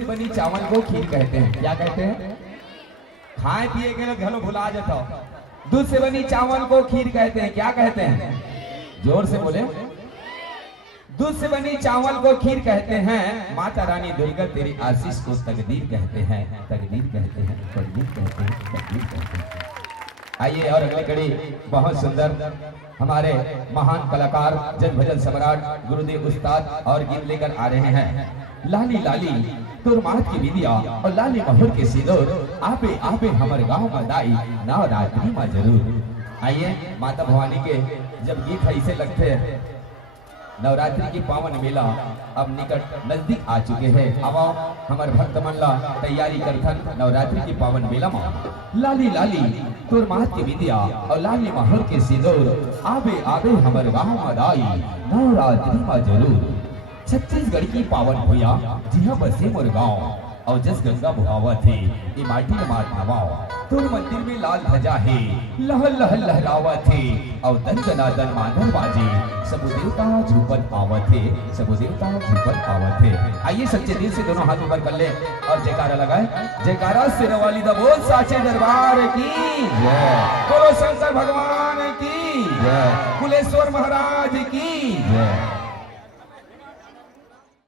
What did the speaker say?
से बनी चावल को खीर कहते हैं। क्या कहते हैं? खाए पिए के लोग घलो भुला जाता। दूध से बनी चावल को खीर कहते हैं। क्या कहते हैं? जोर से बोले। दूध से बनी चावल को खीर कहते हैं। माता रानी दुर्गा तेरी आशीष को तकदीर कहते हैं। तकदीर कहते हैं, तकदीर कहते हैं, तकदीर कहते हैं। आइए और अगली कड़ी बहुत सुंदर हमारे महान कलाकार जन भजन सम्राट गुरुदेव उस्ताद और गीत लेकर आ रहे हैं। लाली लाली तुरमात की विदिया और लाली महुर के सिंदूर आपे आपे हमारे गांव में दाई नवरात्रि में जरूर। आइए माता भवानी के जब गीत ऐसे लगते हैं, नवरात्रि की पावन मेला अब निकट नजदीक आ चुके हैं। अब हमारे भक्त मनला तैयारी करथन नवरात्रि की पावन मेला में। लाली लाली तुरमात की विदिया और लाली महर के सिंदूर आबे आबे हमारे गांव में दाई नवरात्रि में जरूर। छत्तीसगढ़ की पावन भूया जिहा बसे मोर गाँव और जस गंगा बुहावा थे ये माटी मार नवाओ। तुर मंदिर में लाल ध्वजा है लह लह लहरावा थे और दन दनादन मानर बाजे सब देवता झूपत आवत थे, सब देवता झूपत आवत थे। आइए सच्चे दिल से दोनों हाथ ऊपर कर ले और जयकारा लगाए। जयकारा सिरवाली दा बोल साचे दरबार की जय, बोलो शंकर भगवान की जय, कुलेश्वर महाराज की जय।